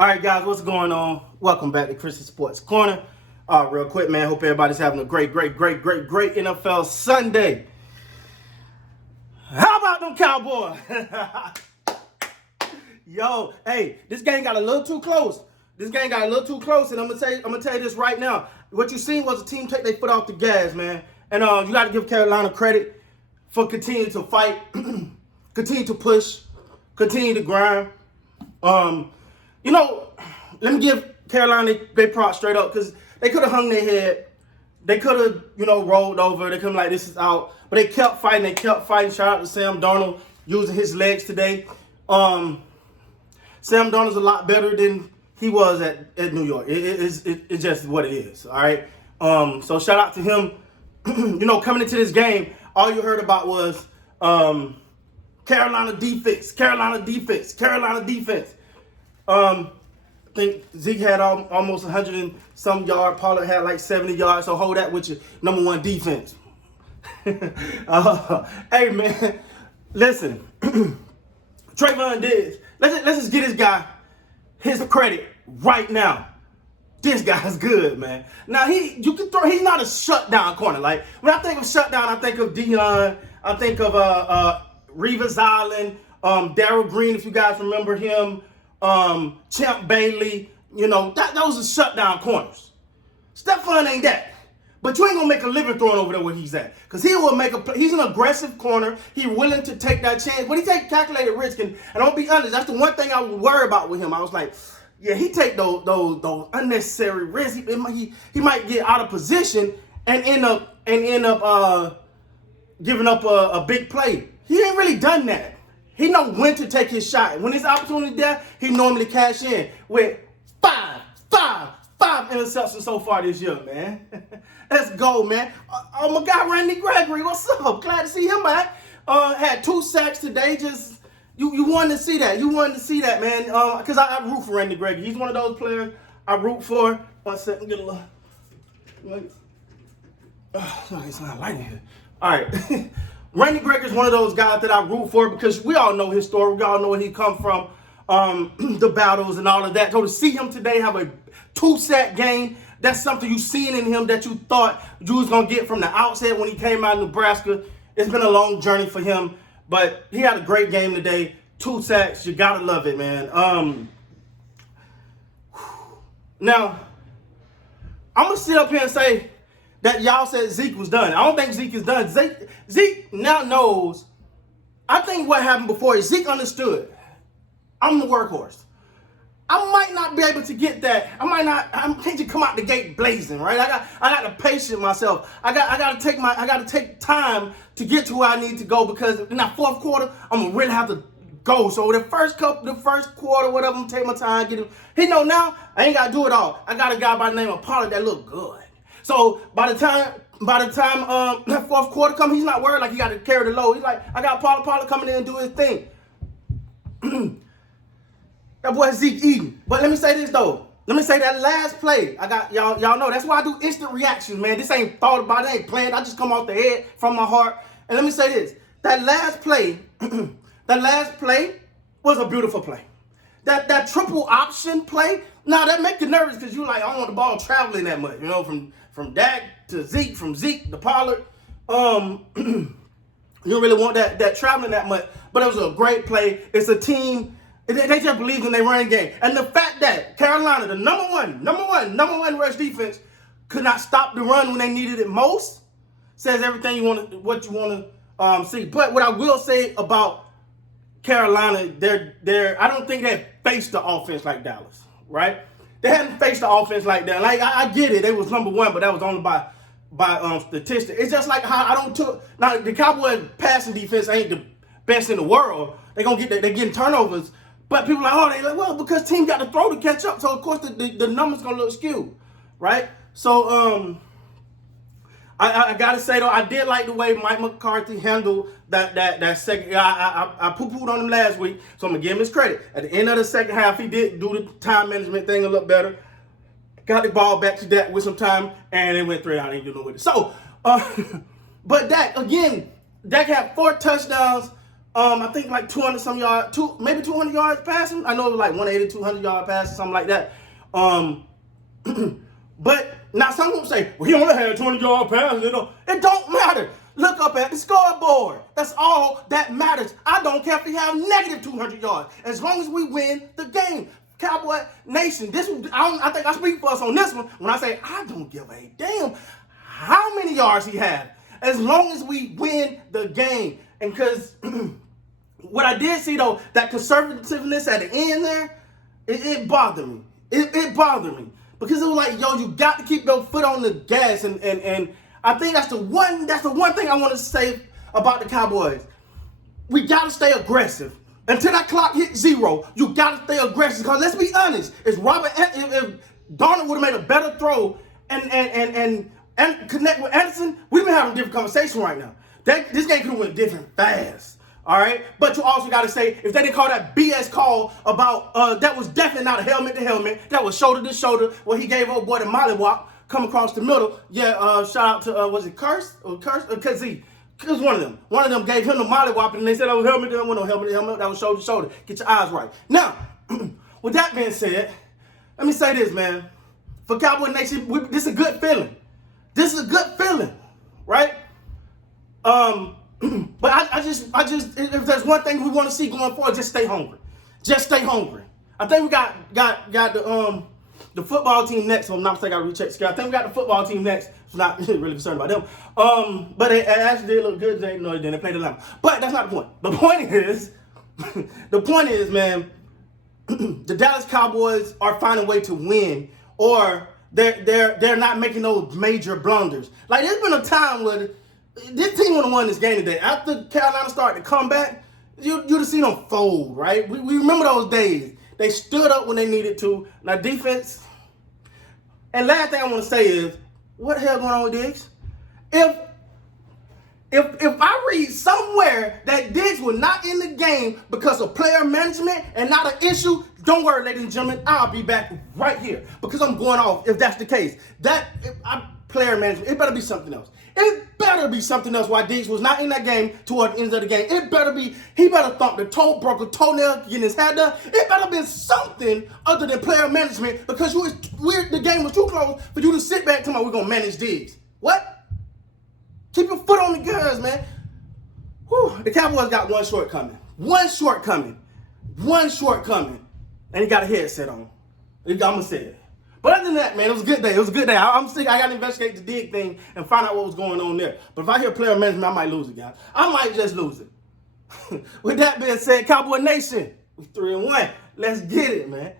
All right, guys, what's going on? Welcome back to Christian Sports Corner. Real quick, man, hope everybody's having a great NFL Sunday. How about them Cowboys? Yo, hey, this game got a little too close. And I'm gonna tell you this right now. What you seen was a team take their foot off the gas, man. And you got to give Carolina credit for continuing to fight, continue to push, continue to grind. Let me give Carolina their props straight up because they could have hung their head. They could have, rolled over. They could have like, this is out. But they kept fighting. Shout out to Sam Darnold using his legs today. Sam Darnold's a lot better than he was at New York. It's just what it is, all right? So shout out to him. Coming into this game, all you heard about was Carolina defense. I think Zeke had almost 100 and some yards. Pollard had like 70 yards. So hold that with your number one defense. Hey, man, listen. Trevon did. Let's just get this guy his credit right now. This guy's good, man. Now he's not a shutdown corner. Like when I think of shutdown, I think of Dion. I think of Revis Island, Darryl Green, if you guys remember him. Champ Bailey, those are shutdown corners. Stephon ain't that. But you ain't gonna make a living throwing over there where he's at. Because he will make a play. He's an aggressive corner. He's willing to take that chance. But he take calculated risk. And I'll be honest, that's the one thing I was worried about with him. I was like, yeah, he take those unnecessary risks. He might get out of position and end up giving up a big play. He ain't really done that. He know when to take his shot. When his opportunity there, he normally cash in with five interceptions so far this year, man. Let's go, man. My guy, Gregory, what's up? Glad to see him back. Had 2 sacks today. Just, you wanted to see that. Man. Because I root for Randy Gregory. He's one of those players I root for. 1 second, get a little. It's not light in here. All right. Randy Gregory is one of those guys that I root for because we all know his story. We all know where he come from, the battles and all of that. So to see him today have a 2-sack game, that's something you seen in him that you thought you was going to get from the outset when he came out of Nebraska. It's been a long journey for him, but he had a great game today. 2 sacks. You got to love it, man. Now, I'm going to sit up here and say that y'all said Zeke was done. I don't think Zeke is done. Zeke now knows. I think what happened before is Zeke understood. I'm the workhorse. I might not be able to get that. I can't just come out the gate blazing, right? I got to patience myself. I got to take time to get to where I need to go because in that fourth quarter, I'm gonna really have to go. So the first quarter, whatever, I'm gonna take my time, get him. He know now I ain't gotta do it all. I got a guy by the name of Pollard that look good. So by the time that fourth quarter comes, he's not worried like he got to carry the load. He's like, I got Pollard coming in and do his thing. That boy Zeke eating. But let me say this though. Let me say that last play. I got y'all know that's why I do instant reactions, man. This ain't thought about it, ain't planned. I just come off the head from my heart. And let me say this. That last play, was a beautiful play. That triple option play, now that make you nervous because you like, I don't want the ball traveling that much, from Dak to Zeke, from Zeke to Pollard. You don't really want that traveling that much. But it was a great play. It's a team. They just believe in their running game. And the fact that Carolina, the number one rush defense, could not stop the run when they needed it most, says everything what you want to see. But what I will say about Carolina, I don't think they faced the offense like Dallas, right? They hadn't faced the offense like that. Like I get it, they was number one, but that was only by statistics. It's just like how now the Cowboys passing defense ain't the best in the world. They're getting turnovers, but people are like, well, because team got to throw to catch up. So of course the numbers gonna look skewed, right? So I gotta say though, I did like the way Mike McCarthy handled that second. I poo-pooed on him last week, so I'm gonna give him his credit. At the end of the second half, he did do the time management thing a little better. Got the ball back to Dak with some time, and it went 3 out. Ain't do no with it. So, but Dak had 4 touchdowns. I think like 200 some yards, maybe 200 yards passing. I know it was like 180, 200 yard passing, something like that. But now some people say, well, he only had 200 yard passing. It don't matter. Look up at the scoreboard. That's all that matters. I don't care if he have negative 200 yards. As long as we win the game. Cowboy Nation, I think I speak for us on this one when I say I don't give a damn how many yards he had. As long as we win the game. And because what I did see, though, that conservativeness at the end there, it bothered me. It bothered me. Because it was like, yo, you got to keep your foot on the gas. And I think that's the one thing I want to say about the Cowboys. We got to stay aggressive. Until that clock hits 0, you got to stay aggressive. Because let's be honest, if Darnold would have made a better throw and connect with Anderson, we'd be having a different conversation right now. This game could have went different fast. All right? But you also got to say, if they didn't call that BS call about, that was definitely not a helmet to helmet. That was shoulder to shoulder where he gave old boy the mollywop come across the middle. Yeah, shout out to, was it Curse? Or Kazee? It was one of them. One of them gave him the mollywop, and they said that was helmet. There wasn't no helmet to helmet. That was shoulder to shoulder. Get your eyes right. Now, with that being said, let me say this, man. For Cowboy Nation, this is a good feeling. This is a good feeling, right? But I just, if there's one thing we want to see going forward, just stay hungry. Just stay hungry. I think we got the football team next. If I'm not mistaken, I recheck scale. I think we got the football team next. I'm not really concerned about them. But it actually did look good. They played the line. But that's not the point. The point is, man, the Dallas Cowboys are finding a way to win, or they're not making those major blunders. Like, there's been a time where this team would have won this game today. After Carolina started to come back, you'd have seen them fold, right? We remember those days. They stood up when they needed to. Now, defense. And last thing I want to say is, what the hell going on with Diggs? If I read somewhere that Diggs was not in the game because of player management and not an issue, don't worry, ladies and gentlemen, I'll be back right here because I'm going off if that's the case. Player management, it better be something else. It better be something else why Diggs was not in that game toward the end of the game. It better be, he better thump the toe, broke a toenail, getting his hat done. It better be something other than player management because the game was too close for you to sit back and tell me we're going to manage Diggs. What? Keep your foot on the gas, man. Whew, the Cowboys got one shortcoming. And he got a headset on. I'm going to say it. But other than that, man, it was a good day. I'm sick. I got to investigate the Dig thing and find out what was going on there. But if I hear player management, I might lose it, guys. I might just lose it. With that being said, Cowboy Nation, we 3-1. Let's get it, man.